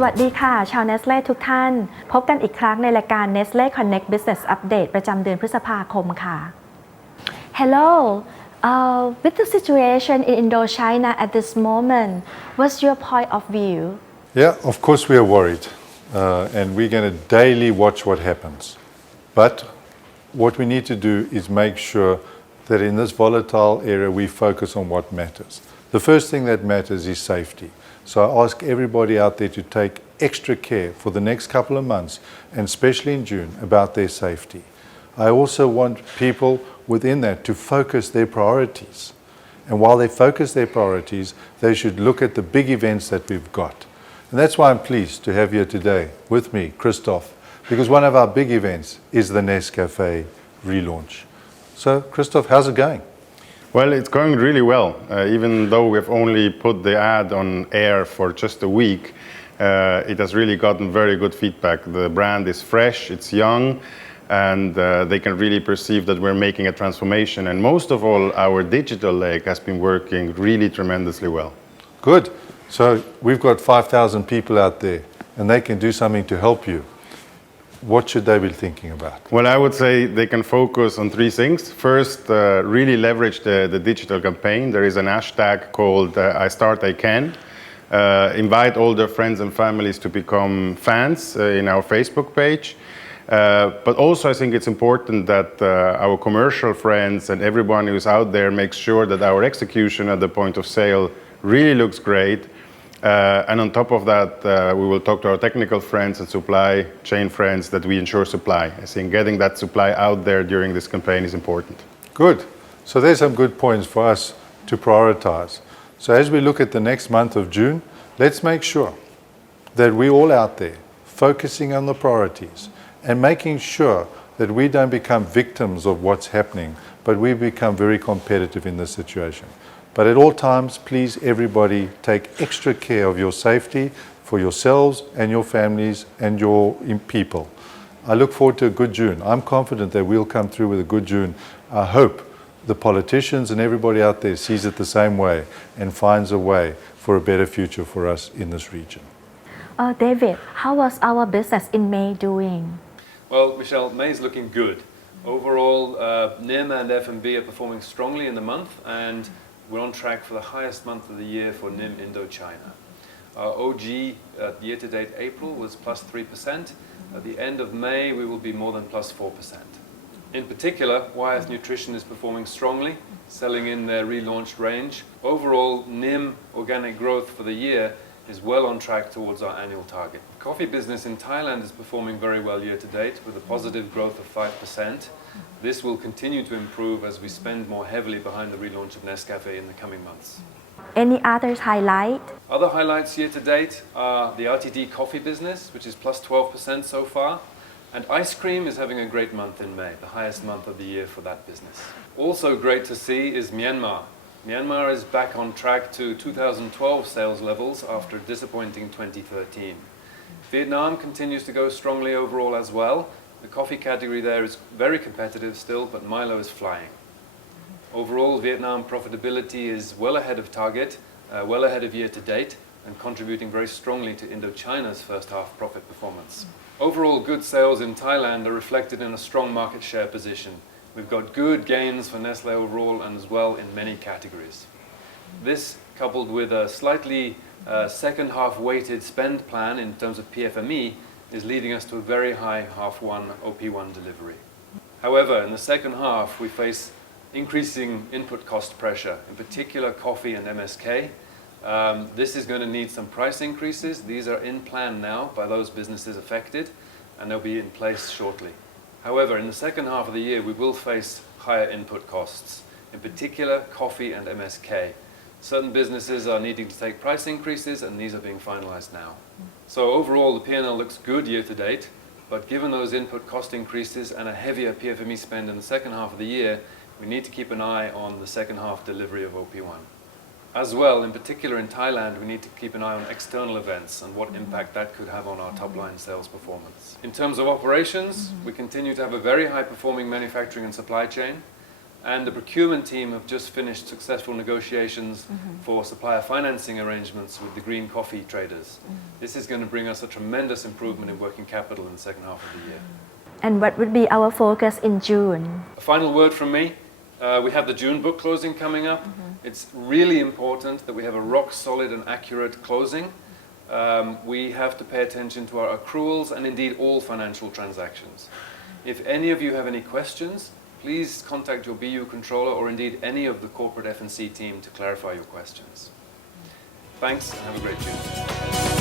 สวัสดีค่ะชาว Nestle ทุกท่านพบกันอีกครั้งในรายการ Nestle Connect Business Update ประจำเดือนพฤษภาคมค่ะ Hello with the situation in Indochina at this moment what's your point of view Yeah, of course we are worried and we're going to daily watch what happens. But what we need to do is make sure that in this volatile area we focus on what matters. The first thing that matters is safety. So I ask everybody out there to take extra care for the next couple of months and especially in June about their safety. I also want people within that to focus their priorities. And while they focus their priorities, they should look at the big events that we've got. And that's why I'm pleased to have here today with me, Christoph, because one of our big events is the Nescafe relaunch. So, Christoph, how's it going? Well, it's going really well. Even though we've only put the ad on air for just a week, it has really gotten very good feedback. The brand is fresh, it's young, and they can really perceive that we're making a transformation. And most of all, our digital leg has been working really tremendously well. Good. So we've got 5,000 people out there, and they can do something to help you. What should they be thinking about? Well, I would say they can focus on three things. First, really leverage the digital campaign. There is an hashtag called I Start I Can. Invite all their friends and families to become fans in our Facebook page. But also I think it's important that our commercial friends and everyone who's out there makes sure that our execution at the point of sale really looks great. And on top of that, we will talk to our technical friends and supply chain friends that we ensure supply. I think getting that supply out there during this campaign is important. Good. So there's some good points for us to prioritize. So as we look at the next month of June, let's make sure that we're all out there focusing on the priorities and making sure that we don't become victims of what's happening, but we become very competitive in this situation. But at all times, please everybody take extra care of your safety for yourselves and your families and your people. I look forward to a good June. I'm confident that we'll come through with a good June. I hope the politicians and everybody out there sees it the same way and finds a way for a better future for us in this region. David, how was our business in May doing? Well, Michelle, May is looking good. Overall, NIM and F&B are performing strongly in the month, and we're on track for the highest month of the year for NIM Indochina. Our OG year-to-date April was plus 3%. At the end of May, we will be more than plus 4%. In particular, Wyeth Nutrition is performing strongly, selling in their relaunched range. Overall, NIM organic growth for the year is well on track towards our annual target. Coffee business in Thailand is performing very well year-to-date with a positive growth of 5%. This will continue to improve as we spend more heavily behind the relaunch of Nescafe in the coming months. Any other highlight? Other highlights year-to-date are the RTD coffee business, which is plus 12% so far, and ice cream is having a great month in May, the highest month of the year for that business. Also great to see is Myanmar. Myanmar is back on track to 2012 sales levels after a disappointing 2013. Vietnam continues to go strongly overall as well. The coffee category there is very competitive still, but Milo is flying. Overall, Vietnam profitability is well ahead of target, well ahead of year to date, and contributing very strongly to Indochina's first half profit performance. Overall, good sales in Thailand are reflected in a strong market share position. We've got good gains for Nestle overall and as well in many categories. This, coupled with a slightly second half weighted spend plan in terms of PFME, is leading us to a very high half one OP1 delivery. However, in the second half, we face increasing input cost pressure, in particular coffee and MSK. This is going to need some price increases. These are in plan now by those businesses affected, and they'll be in place shortly. However, in the second half of the year, we will face higher input costs, in particular coffee and MSK. Certain businesses are needing to take price increases, and these are being finalized now. So overall, the P&L looks good year to date, but given those input cost increases and a heavier PFME spend in the second half of the year, we need to keep an eye on the second half delivery of OP1. As well, in particular in Thailand, we need to keep an eye on external events and what impact that could have on our top-line sales performance. In terms of operations, we continue to have a very high-performing manufacturing and supply chain. And the procurement team have just finished successful negotiations for supplier financing arrangements with the green coffee traders. This is going to bring us a tremendous improvement in working capital in the second half of the year. And what would be our focus in June? A final word from me. We have the June book closing coming up. It's really important that we have a rock solid and accurate closing. We have to pay attention to our accruals and indeed all financial transactions. If any of you have any questions, please contact your BU controller or indeed any of the corporate F&C team to clarify your questions. Thanks and have a great June.